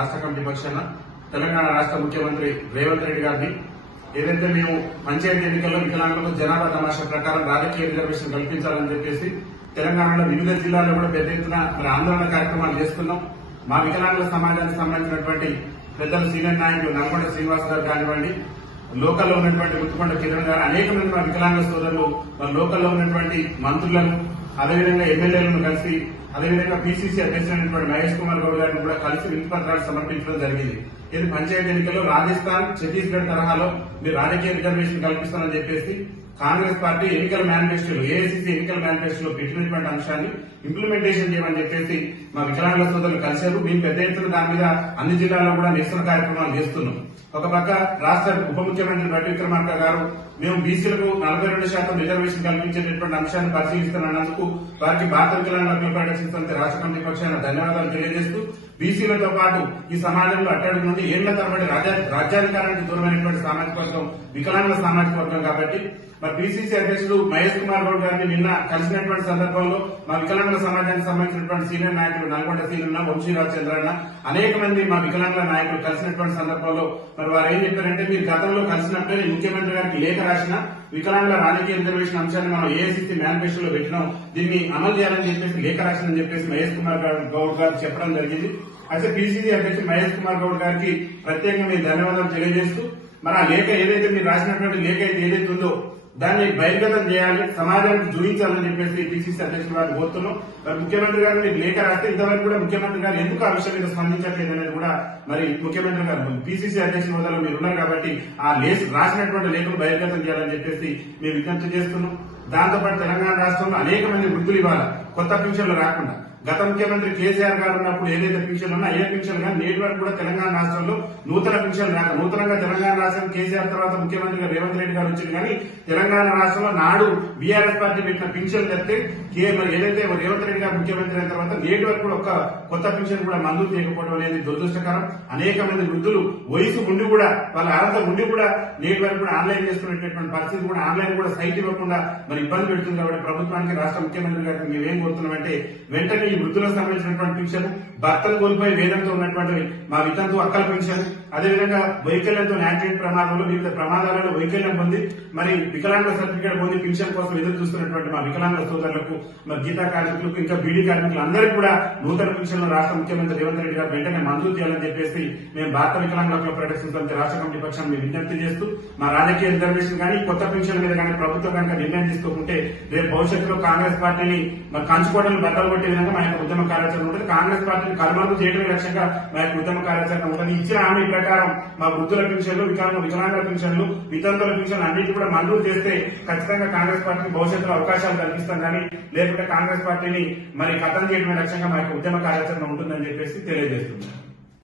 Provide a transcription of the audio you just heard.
రాష్ట్ర కమిటీ పక్షాన తెలంగాణ రాష్ట్ర ముఖ్యమంత్రి రేవంత్ రెడ్డి గారిని ఏదైతే మేము పంచాయతీ ఎన్నికల్లో వికలాంగులకు జనాభా తమాషా ప్రకారం రాజకీయ రిజర్వేషన్ కల్పించాలని చెప్పేసి తెలంగాణలో వివిధ జిల్లాల్లో కూడా పెద్ద ఎత్తున ఆందోళన కార్యక్రమాలు చేస్తున్నాం. మా వికలాంగుల సమాజానికి సంబంధించినటువంటి పెద్దలు సీనియర్ నాయకులు నల్గొండ శ్రీనివాస్ గారు కానివ్వండి, లోకల్లో ఉన్నటువంటి గుర్తుకొండ కిరణ్ గారు, అనేక మంది మా వికలాంగ సోదరులు మన లోకల్లో ఉన్నటువంటి మంత్రులను, అదేవిధంగా ఎమ్మెల్యేలను కలిసి, అదేవిధంగా పీసీసీ అధ్యక్షుడైనటువంటి మహేష్ కుమార్ గౌడ్ గారిని కూడా కలిసి వినతి పత్రాలు సమర్పించడం జరిగింది. ఇది పంచాయతీ ఎన్నికల్లో రాజస్థాన్, ఛత్తీస్గఢ్ తరహాలో మీరు రాజకీయ రిజర్వేషన్ కల్పిస్తారని చెప్పేసి కాంగ్రెస్ పార్టీ ఎన్నికల మేనిఫెస్టోలో, ఏఐసీసీ ఎన్నికల మేనిఫెస్టోలో పెట్టినటువంటి అంశాన్ని ఇంప్లిమెంటేషన్ చేయమని చెప్పేసి మా వికలాంగుల సోదరులు కలిశారు. మేము పెద్ద ఎత్తున దాని మీద అన్ని జిల్లాల్లో కూడా నిరసన కార్యక్రమాలు చేస్తున్నాం. ఒక పక్క రాష్ట్ర ఉప ముఖ్యమంత్రి బట్టి విక్రమార్క గారు మేము బీసీలకు 42% రిజర్వేషన్ కల్పించేటటువంటి అంశాన్ని పరిశీలిస్తున్నందుకు వారికి భారత వికలాంగుల ఫెడరేషన్ సమితి రాష్ట్ర కమిటీ పక్షాన ధన్యవాదాలు తెలియజేస్తూ, బీసీలతో పాటు ఈ సమాజంలో అట్టడి నుండి ఏళ్ల తరబడి రాజ్యాధికారానికి దూరమైనటువంటి సామాజిక వర్గం వికలాంగుల సామాజిక వర్గం కాబట్టి మరి పీసీసీ అధ్యక్షుడు మహేష్ కుమార్ గౌడ్ గారిని నిన్న కలిసినటువంటి సందర్భంలో మా వికలాంగుల సమాజానికి సంబంధించినటువంటి సీనియర్ నాయకులు నల్గొండ సీనియర్ వంశీరాజ్ చంద్రన్న, అనేక మంది మా వికలాంగుల నాయకులు కలిసినటువంటి సందర్భంలో మరి వారు ఏం చెప్పారంటే, మీరు గతంలో కలిసినప్పుడే ముఖ్యమంత్రి గారికి లేఖ రాసిన వికలాంగుల రాజకీయ రిజర్వేషన్ అంశాన్ని మనం ఏఐసీసీ మేనిఫెస్టోలో పెట్టినాం, దీన్ని అమలు చేయాలని చెప్పేసి లేఖ రాసిందని చెప్పేసి మహేష్ కుమార్ గౌడ్ గారు చెప్పడం జరిగింది. అయితే పీసీసీ అధ్యక్షుడు మహేష్ కుమార్ గౌడ్ గారికి ప్రత్యేకంగా మేము ధన్యవాదాలు తెలియజేస్తూ, మరి ఆ లేఖ ఏదైతే మీరు రాసినటువంటి లేఖ అయితే ఏదైతే ఉందో దాన్ని బహిర్గతం చేయాలి, సమాజానికి చూపించాలని చెప్పేసి పీసీసీ అధ్యక్షుడు గారిని కోరుతున్నాం. మరి ముఖ్యమంత్రి గారు మీరు లేఖ రాస్తే ఇంతవరకు కూడా ముఖ్యమంత్రి గారు ఎందుకు ఆ విషయం మీద స్పందించట్లేదు అనేది కూడా మరి ముఖ్యమంత్రి గారు పీసీసీ అధ్యక్షుల హోదాలో మీరు ఉన్నారు కాబట్టి ఆ రాసినటువంటి లేఖను బహిర్గతం చేయాలని చెప్పేసి మేము విజ్ఞప్తి చేస్తున్నాం. దాంతోపాటు తెలంగాణ రాష్ట్రంలో అనేక మంది వృద్ధులు ఇవ్వాలి కొత్త పింఛన్లు రాకుండా. గత ముఖ్యమంత్రి కేసీఆర్ గారు ఉన్నప్పుడు ఏదైతే పింఛన్లు ఉన్నా అయ్యే పింఛన్లు కానీ నేటి వరకు కూడా తెలంగాణ రాష్ట్రంలో నూతన పింఛన్లు రాక, నూతనంగా తెలంగాణ రాష్ట్రం కేసీఆర్ తర్వాత ముఖ్యమంత్రిగా రేవంత్ రెడ్డి గారు వచ్చింది కానీ తెలంగాణ రాష్ట్రంలో నాడు బీఆర్ఎస్ పార్టీ పెట్టిన పింఛన్లు తెస్తే ఏదైతే రేవంత్ రెడ్డి గారు ముఖ్యమంత్రి అయిన తర్వాత నేటి వరకు కూడా ఒక్క కొత్త పింఛన్ కూడా మంజూరు చేయకపోవడం అనేది దురదృష్టకరం. అనేక మంది వృద్ధులు వయసు ఉండి కూడా, వాళ్ళ అర్హత ఉండి కూడా నేటి వరకు కూడా ఆన్లైన్ చేసుకునేటటువంటి పరిస్థితి కూడా, ఆన్లైన్ కూడా సైట్ ఇవ్వకుండా మరి ఇబ్బంది పెడుతుంది. కాబట్టి ప్రభుత్వానికి, రాష్ట్ర ముఖ్యమంత్రి గారికి మేమేం కోరుతున్నామంటే, వెంటనే ఈ వృద్ధులకు సంబంధించినటువంటి పింఛన్, భర్తలు కోల్పోయి వేదంతో ఉన్నటువంటి మా వితంతు అక్కల పింఛన్, అదేవిధంగా వైకల్యంతో యాక్సిడెంట్ ప్రమాదంలో వివిధ ప్రమాదాలలో వైకల్యం పొంది మరి వికలాంగుల సర్టిఫికేట్ పొంది పింఛన్ కోసం ఎదురు చూస్తున్నటువంటి మా వికలాంగుల సోదరులకు, మరి గీతా కార్మికులకు, ఇంకా బీడీ కార్మికులు అందరికీ కూడా నూతన పింఛన్లు రాష్ట్ర ముఖ్యమంత్రి రేవంత్ రెడ్డి గారు వెంటనే మంజూరు చేయాలని చెప్పేసి మేము భారత వికలాంగుల ఫెడరేషన్ సమితి రాష్ట్ర కమిటీ పక్షాన్ని మేము విజ్ఞప్తి చేస్తూ, మా రాజకీయ రిజర్వేషన్ కానీ కొత్త పింఛన్ల మీద కానీ ప్రభుత్వం కనుక నిర్ణయం తీసుకోకుంటే రేపు భవిష్యత్తులో కాంగ్రెస్ పార్టీని మరి కంచుకోవడానికి బద్దలు కొట్టే విధంగా మా యొక్క ఉద్యమ కార్యాచరణ ఉంటుంది. కాంగ్రెస్ పార్టీని కనుమరుగు చేయడమే లక్ష్యంగా మా యొక్క ఉద్యమ కార్యాచరణ ఉంటుంది. ఇచ్చిన హామీ ప్రకారం మా వృద్ధుల పింఛన్లు, వికలాంగుల పింఛన్లు, వితంతుల పింఛన్లు అన్నింటి కూడా మంజూరు చేస్తే ఖచ్చితంగా కాంగ్రెస్ పార్టీకి భవిష్యత్తులో అవకాశాలు కల్పిస్తాం కానీ లేకుంటే కాంగ్రెస్ పార్టీని మరి ఖతం చేయడమే లక్ష్యంగా మా యొక్క ఉద్యమ కార్యాచరణ ఉంటుందని చెప్పేసి తెలియజేస్తున్నాం.